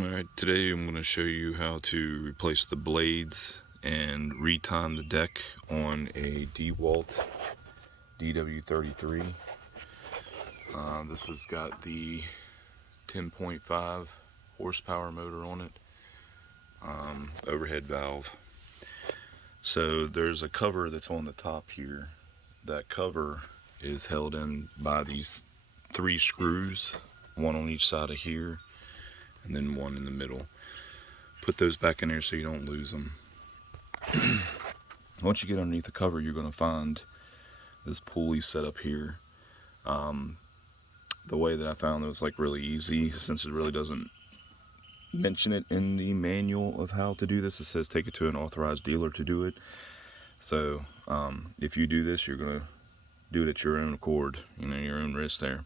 Alright, today I'm going to show you how to replace the blades and retime the deck on a DeWalt DW33. This has got the 10.5 horsepower motor on it, overhead valve. So there's a cover that's on the top here. That cover is held in by these 3 screws, one on each side of here and then one in the middle. Put those back in there so you don't lose them. Once you get underneath the cover, you're going to find this pulley set up here. The way that I found it was like really easy, since it really doesn't mention it in the manual of how to do this. It says take it to an authorized dealer to do it. So if you do this, you're going to do it at your own accord, your own risk there.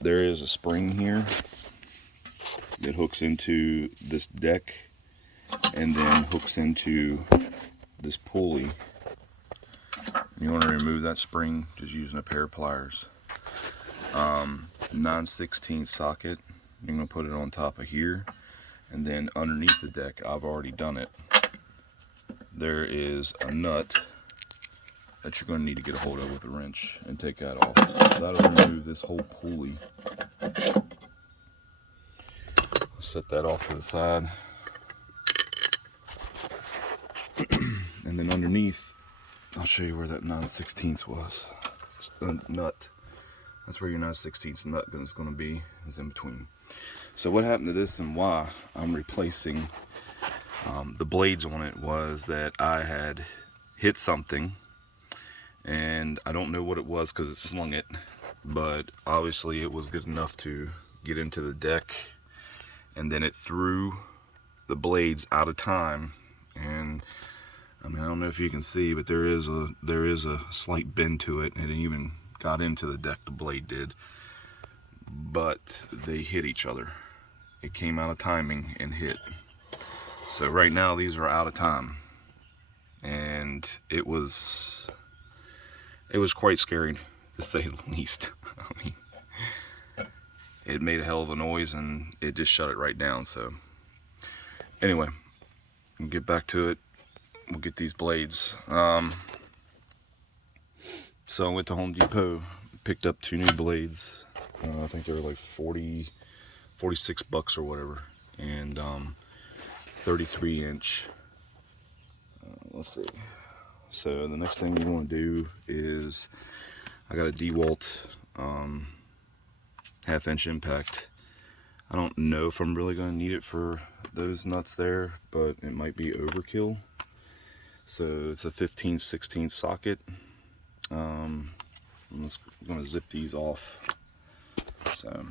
There is a spring here that hooks into this deck and then hooks into this pulley. You want to remove that spring just using a pair of pliers. 9/16 socket, you're going to put it on top of here, and then underneath the deck, I've already done it, there is a nut that you're going to need to get a hold of with a wrench and take that off. That'll remove this whole pulley. Set that off to the side. And then underneath, I'll show you where that 9/16 was. The nut. That's where your 9/16 nut is going to be, is in between. So what happened to this and why I'm replacing the blades on it was that I had hit something, and I don't know what it was because it slung it, but obviously it was good enough to get into the deck, and then it threw the blades out of time. And I don't know if you can see, but there is a slight bend to it, and it even got into the deck, the blade did, but they hit each other. It came out of timing and hit. So right now these are out of time, and it was quite scary, to say the least. It made a hell of a noise, and it just shut it right down. So anyway, we'll get back to it. We'll get these blades. So I went to Home Depot, picked up 2 new blades. I think they were like 46 bucks or whatever, and 33-inch. Let's see. So the next thing you want to do is, I got a DeWalt 1/2-inch impact. I don't know if I'm really going to need it for those nuts there, but it might be overkill. So it's a 15/16 socket. I'm just going to zip these off. So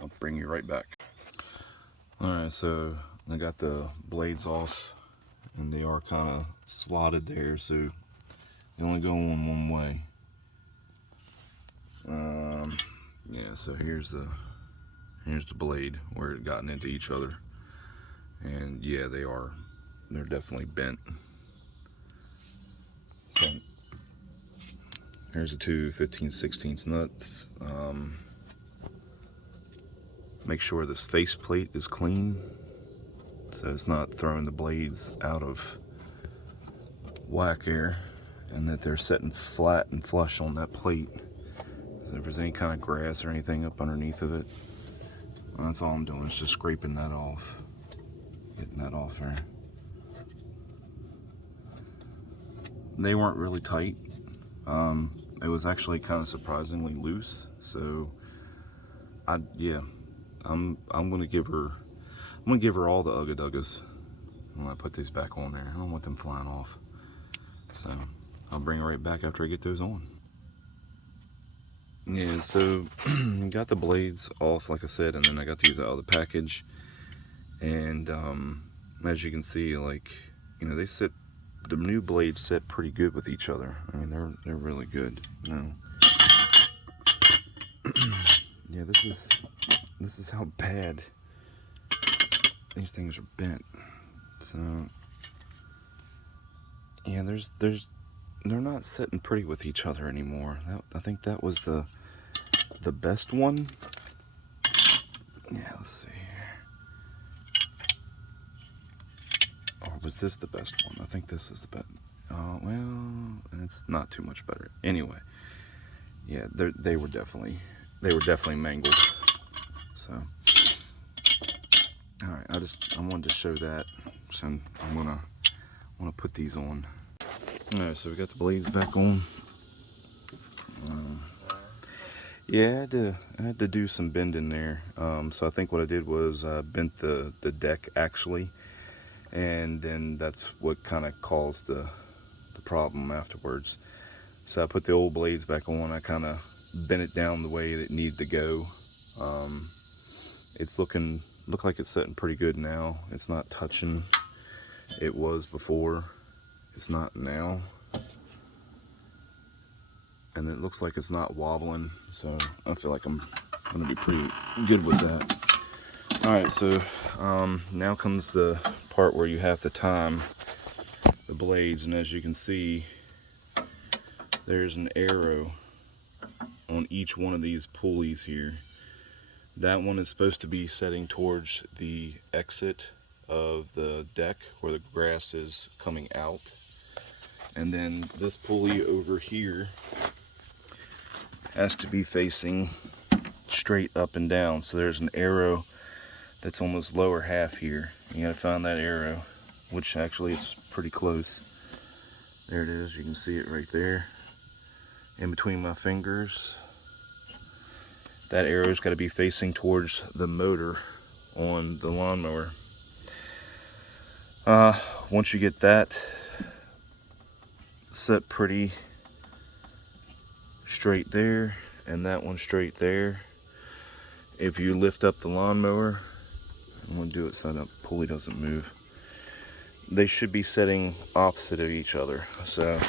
I'll bring you right back. Alright, so I got the blades off, and they are kind of slotted there, so they only go on one way. Yeah, so here's the blade where it gotten into each other, and yeah, they're definitely bent. So here's the 2 15/16 nuts. Make sure this face plate is clean, so it's not throwing the blades out of whack here, and that they're sitting flat and flush on that plate. So if there's any kind of grass or anything up underneath of it, well, that's all I'm doing, is just scraping that off, getting that off there. They weren't really tight. It was actually kind of surprisingly loose. So I'm gonna give her all the Ugga Duggas when I put these back on there. I don't want them flying off. So I'll bring it right back after I get those on. Yeah, so got the blades off, like I said, and then I got these out of the package. And as you can see, like, they sit. The new blades sit pretty good with each other. They're really good. Yeah, this is how bad these things are bent. So yeah, they're not sitting pretty with each other anymore. I think that was the best one. Yeah, let's see here. was this the best one? I think this is the best. Well, it's not too much better. Anyway, yeah, they were definitely mangled. So, all right, I wanted to show that. So I'm gonna put these on. All right, so we got the blades back on. Yeah, I had to do some bending there. So I think what I did was bent the deck actually, and then that's what kind of caused the problem afterwards. So I put the old blades back on. I kind of bent it down the way that it needed to go. It's look like it's setting pretty good now. It's not touching. It was before. It's not now. And it looks like it's not wobbling, so I feel like I'm gonna be pretty good with that. All right, so now comes the part where you have to time the blades, and as you can see, there's an arrow on each one of these pulleys here. That one is supposed to be setting towards the exit of the deck where the grass is coming out, and then this pulley over here has to be facing straight up and down. So there's an arrow that's on this lower half here. You gotta find that arrow, which actually it's pretty close. There it is, you can see it right there in between my fingers. That arrow's got to be facing towards the motor on the lawnmower. Once you get that set pretty straight there, and that one straight there, if you lift up the lawnmower, I'm going to do it so that pulley doesn't move, they should be setting opposite of each other. So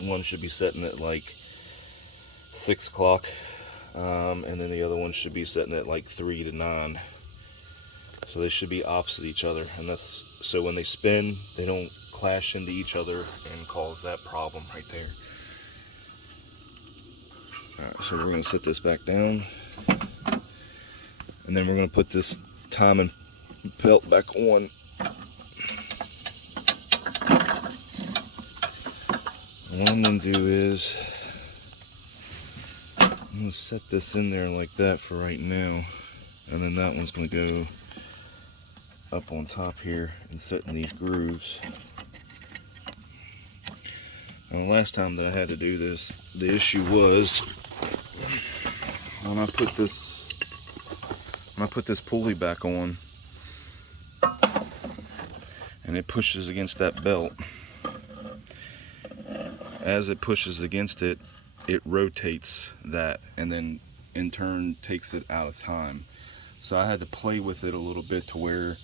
one should be setting at like 6 o'clock, and then the other one should be setting at like 3 to 9. So they should be opposite each other, and that's so when they spin, they don't clash into each other and cause that problem right there. Alright, so we're going to set this back down, and then we're going to put this timing belt back on. And what I'm going to do is I'm going to set this in there like that for right now, and then that one's going to go up on top here and set in these grooves. Now, the last time that I had to do this, the issue was when I put this pulley back on and it pushes against that belt. As it pushes against it, it rotates that and then in turn takes it out of time. So I had to play with it a little bit to where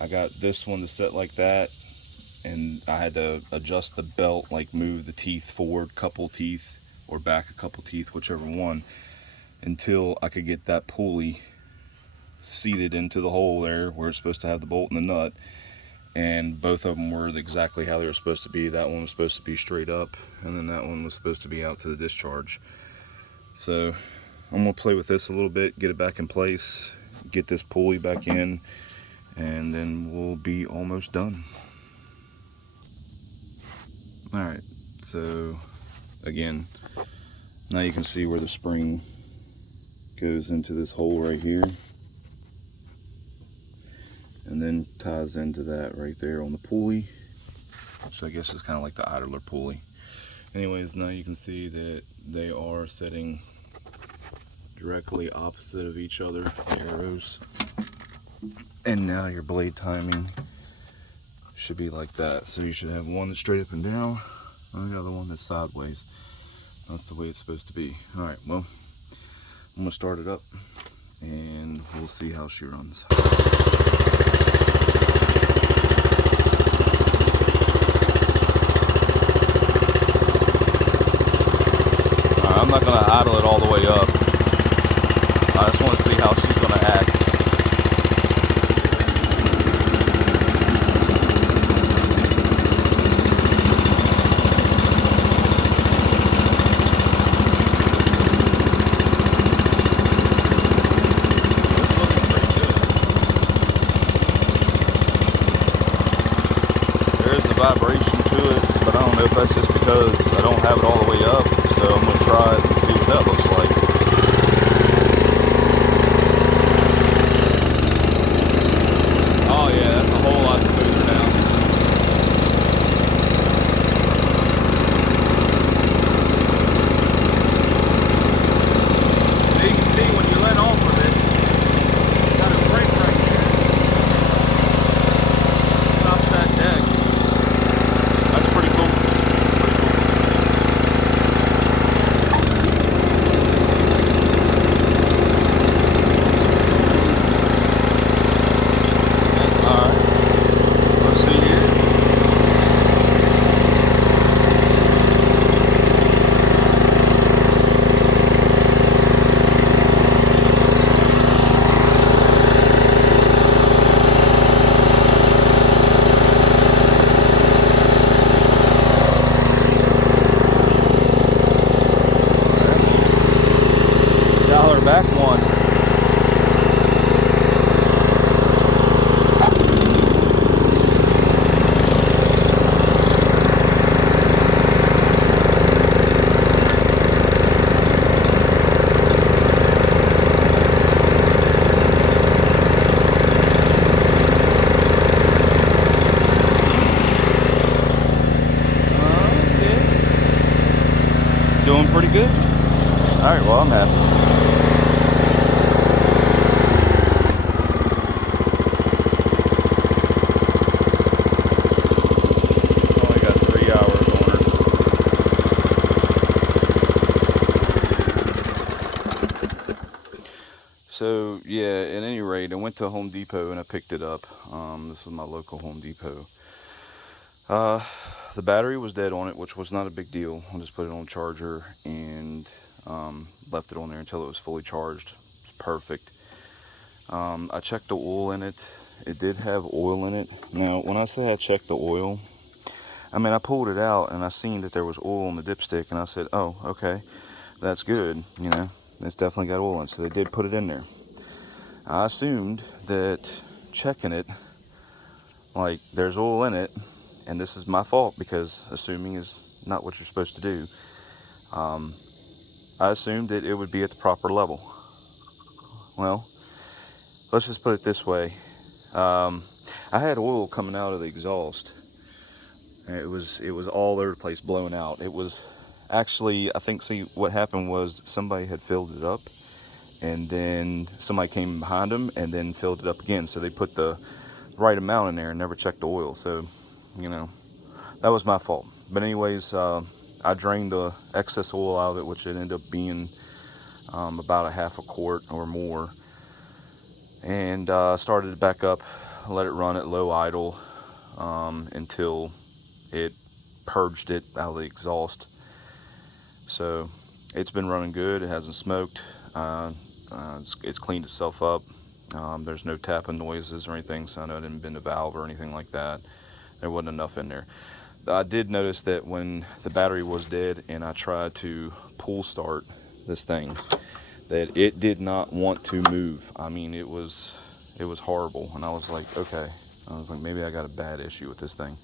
I got this one to set like that, and I had to adjust the belt, like move the teeth forward a couple teeth or back a couple teeth, whichever one, until I could get that pulley seated into the hole there where it's supposed to have the bolt and the nut. And both of them were exactly how they were supposed to be. That one was supposed to be straight up, and then that one was supposed to be out to the discharge. So I'm gonna play with this a little bit, get it back in place, get this pulley back in, and then we'll be almost done. Alright, so again, now you can see where the spring goes into this hole right here, and then ties into that right there on the pulley, which I guess is kind of like the idler pulley. Anyways, now you can see that they are setting directly opposite of each other, the arrows. And now your blade timing should be like that. So you should have one that's straight up and down, and the other one that's sideways. That's the way it's supposed to be. Alright, well, I'm going to start it up, and we'll see how she runs. I'm not going to idle it all the way up. I just want to see how she's going to act. vibration to it, but I don't know if that's just because I don't have it all the way up, so I'm going to try it and see what that looks like. Oh yeah, that's a whole lot smoother now. So you can see when you let off of it, it's got a brake right here. Stops that deck. That's pretty cool. Alright, let's see here. $1 back one. Doing pretty good. Alright, well, I'm happy. Only got 3 hours on her. So, yeah, at any rate, I went to Home Depot and I picked it up. This was my local Home Depot. The battery was dead on it, which was not a big deal. I just put it on charger and left it on there until it was fully charged. It's perfect. I checked the oil in it. It did have oil in it. Now, when I say I checked the oil, I mean, I pulled it out and I seen that there was oil on the dipstick, and I said, oh, okay, that's good. You know, it's definitely got oil in it. So they did put it in there. I assumed that checking it, like, there's oil in it, and this is my fault because assuming is not what you're supposed to do. I assumed that it would be at the proper level. Well, let's just put it this way. I had oil coming out of the exhaust. It was all over the place, blowing out. It was actually, I think, see, what happened was somebody had filled it up, and then somebody came behind them and then filled it up again. So they put the right amount in there and never checked the oil. So, you know, that was my fault. But anyways, I drained the excess oil out of it, which it ended up being about a half a quart or more, and started it back up, let it run at low idle until it purged it out of the exhaust. So it's been running good. It hasn't smoked. It's cleaned itself up. There's no tapping noises or anything, so I know I didn't bend a valve or anything like that. There wasn't enough in there. I did notice that when the battery was dead and I tried to pull start this thing, that it did not want to move. I mean, it was horrible, and I was like, okay. I was like, maybe I got a bad issue with this thing.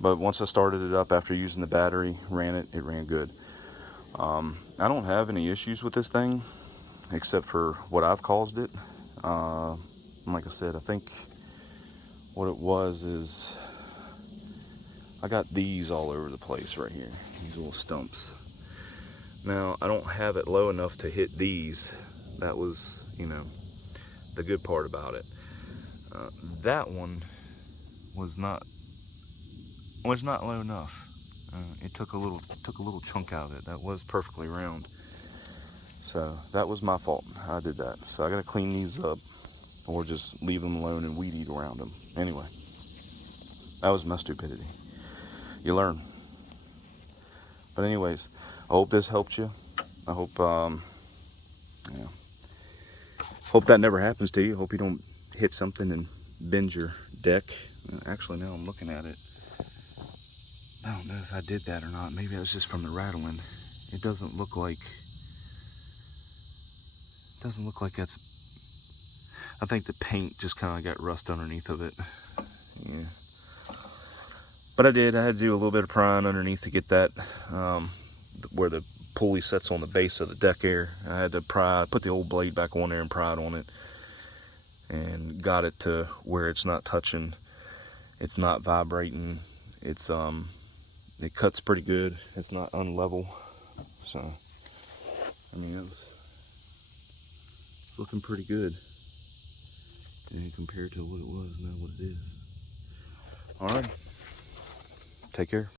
But once I started it up after using the battery, it ran good. I don't have any issues with this thing, except for what I've caused it. Like I said, I think what it was is I got these all over the place right here, these little stumps. Now, I don't have it low enough to hit these. That was, you know, the good part about it. That one was not low enough. It took a little chunk out of it. That was perfectly round. So that was my fault. I did that. So I gotta clean these up, or just leave them alone and weed eat around them. Anyway, that was my stupidity. You learn. But anyways, I hope this helped you. I hope, hope that never happens to you. Hope you don't hit something and bend your deck. Actually, now I'm looking at it, I don't know if I did that or not. Maybe that was just from the rattling. It doesn't look like that's, I think the paint just kind of got rust underneath of it. Yeah. But I had to do a little bit of prying underneath to get that, where the pulley sets on the base of the deck air. I had to pry, put the old blade back on there and pry it on it, and got it to where it's not touching, it's not vibrating, it's it cuts pretty good, it's not unlevel. So I mean, it's looking pretty good, and compared to what it was, now what it is. All right, take care.